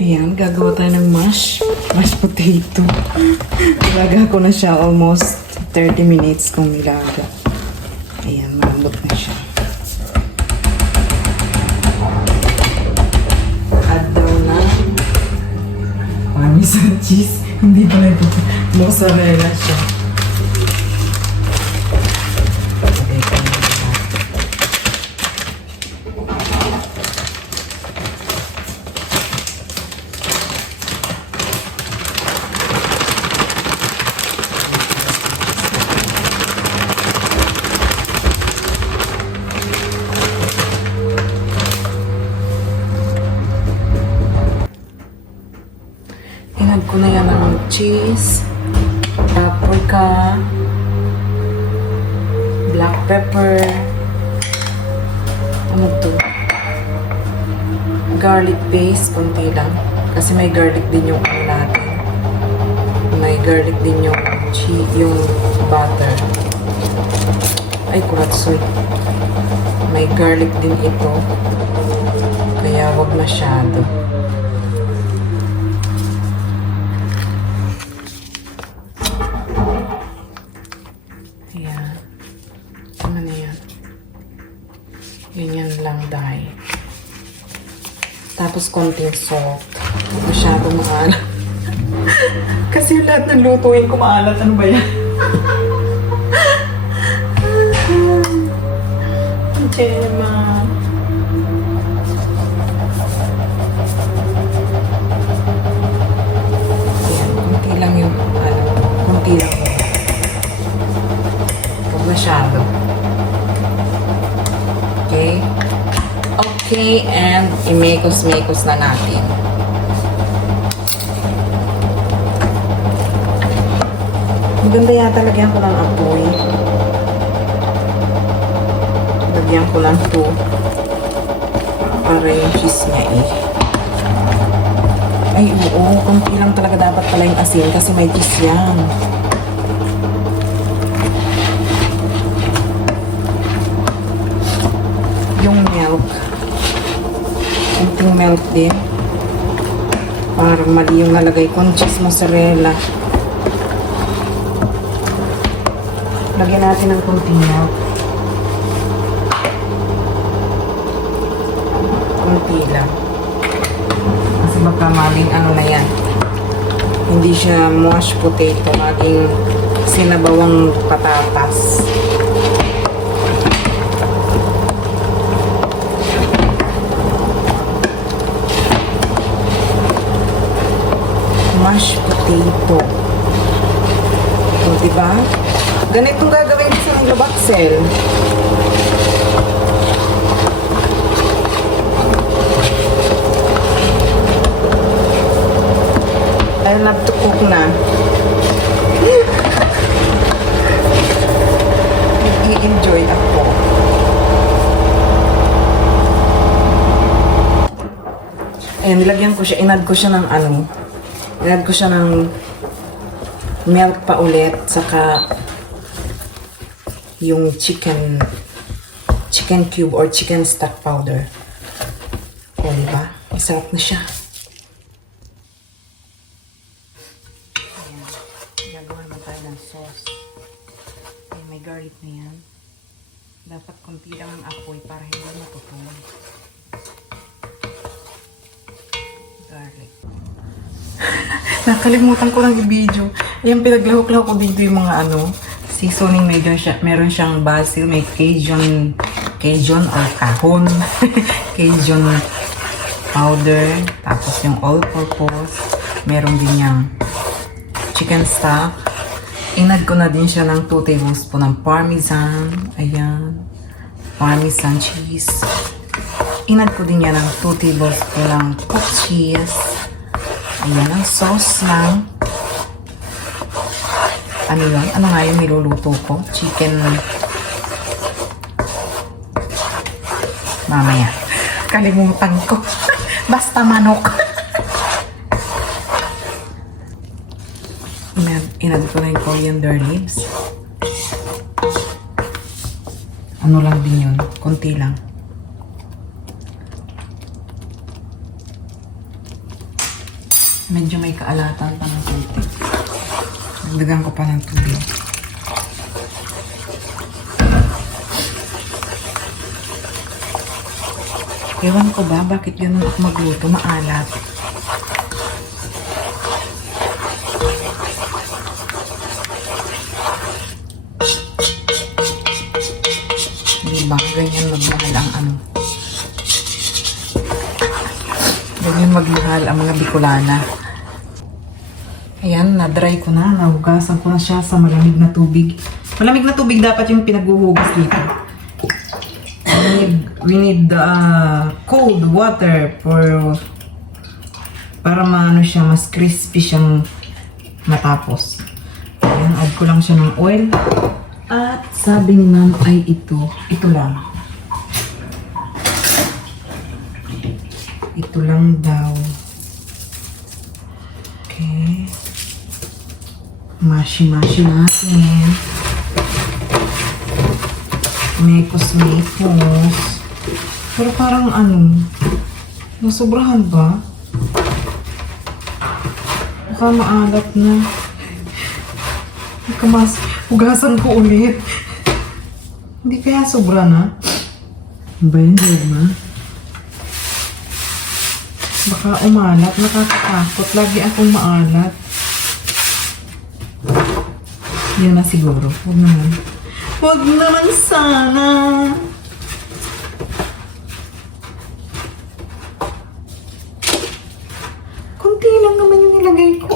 Ayan, gagawa tayo ng mashed potato. Nilaga ko na siya almost 30 minutes kung nilaga. Ayan, malambot na siya. Add daw na parmesan cheese. Hindi pala ito. Mozzarella siya. Hinag ko na yan ng cheese, paprika, black pepper, ano to? Garlic paste, konti lang. Kasi may garlic din yung ano natin. May garlic din yung cheese, yung butter. Ay, kuratsoy. May garlic din ito. Kaya wag masyado. Ayan. Ano na yan? Ganyan lang dahil. Tapos konting salt. Masyado maalat. Kasi yung lahat ng lutuin ko maalat. Ano ba yan? Gemma. Ayan. Kunti lang yung kunti lang. Huwag masyado. Okay? Okay, and imekos-mekos na natin. Maganda yata lagyan ko ng apoy. Lagyan ko lang to para yung cheese niya eh. Ay, oo. Kunti lang talaga dapat pala yung asin kasi may cheese yan. Yung milk. Kunting milk din. Parang mali yung nalagay kong cheese mozzarella. Lagyan natin ng kunting milk. Kunti lang. Kasi baka maging ano na yan. Hindi siya mashed potato. Maging sinabawang patatas. Mashed potato. O, diba? Ganitong gagawin sa mga baksel. I love to cook na. I-enjoy ako. Ayan, nilagyan ko siya. Inad ko siya ng ano. Inad ko siya ng milk pa ulit. Saka yung chicken cube or chicken stock powder. O, diba? Masarap na siya. Ayan. Gagawa naman tayo ng sauce. Ay, may garlic na yan. Dapat konti lang ang apoy para hindi matutunan. Garlic. Nakalimutan ko lang i-video. Ayan, pinaglahok-lahok ko dito yung mga ano, seasoning. Meron siyang basil, may Cajun or kahon, Cajun powder, tapos yung all-purpose, meron din yung chicken stock. Inad ko na din siya ng 2 tablespoon ng parmesan, ayan, parmesan cheese. Inad ko din yan ng 2 tablespoon ng cooked cheese, ayan, ang sauce ng ano yun? Ano nga yung niluluto ko? Chicken. Mamaya. Kalimutan ko. Basta manok. Inad ko na yung coriander leaves. Ano lang din yun? Konti lang. Medyo may kaalatan pa ng konti. Dagdagan ko pa ng tubig. Ewan ko ba, bakit ganun ako magluto? Maalat. Diba? Ganyan magmahal ang ano. Ganyan magmahal ang mga Bicolana. Ayan, na-dry ko na. Nahugasan ko na siya sa malamig na tubig. Malamig na tubig dapat yung pinaghuhugas dito. We need cold water para maano siya, mas crispy siyang matapos. Ayan, add ko lang siya ng oil. At sabi ni ma'am ay ito lang. Ito lang daw. Okay. Mashi-mashi natin. Mekos. Pero parang ano, nasobrahan ba? Baka maalat na. Hugasan ko ulit. Hindi kaya sobra na? Ba yun, Jelma? Baka umalat. Nakakatakot. Lagi akong maalat. Yun na siguro. Huwag naman. Huwag naman sana. Kunti lang naman yung nilagay ko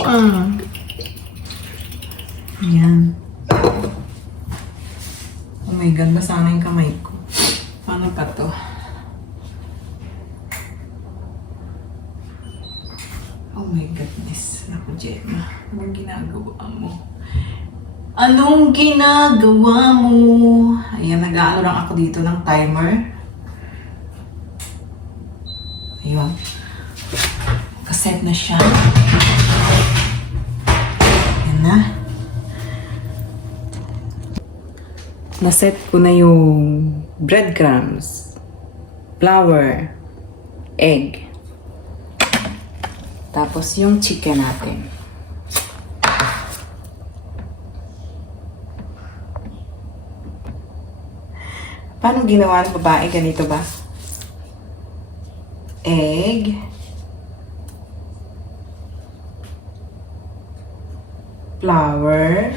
Ayan. Oh my God, basa na yung kamay ko. Paano pa to? Oh my goodness. Naku, Gemma. Anong ginagawa mo? Anong ginagawa mo? Ayan, nag-aano lang ako dito ng timer. Ayun. Kaset na siya. Ayan na. Naset ko na yung breadcrumbs, flour, egg. Tapos yung chicken natin. Paano ginawa ng babae? Ganito ba? Egg. Flour.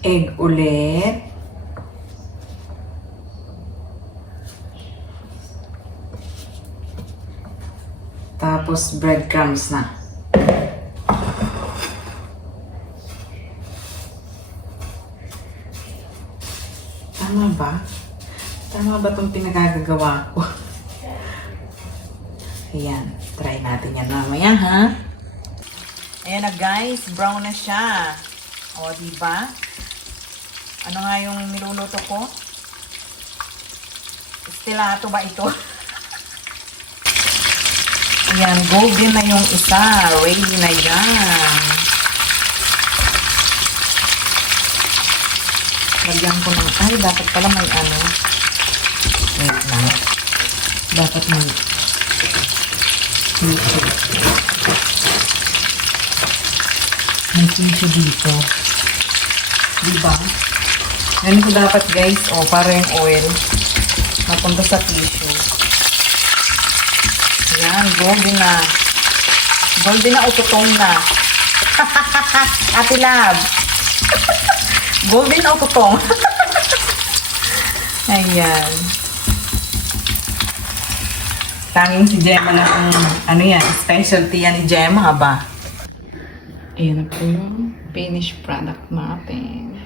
Egg ulit. Tapos breadcrumbs na. Tama ba? Tama ba itong pinagagagawa ko? Ayan. Try natin yan mamaya, ha? Ayan na, guys. Brown na siya. O, diba? Ano nga yung niluluto ko? Stilato ba ito? Ayan. Golden na yung isa. Ready na yan. Lagyan ko ng, ay, dapat pala may ano. Wait lang. Dapat may tissue. May tissue dito. Diba? Yan ko dapat, guys. O, para yung oil. Napunta sa tissue. Yan, golden na. Golden na o tutong na. Ate Lab. Golden o tutong. Ayan. Tanging si Gemma na ang, ano yan, specialty yan ni Gemma ba? Ayan na po yung finished product natin.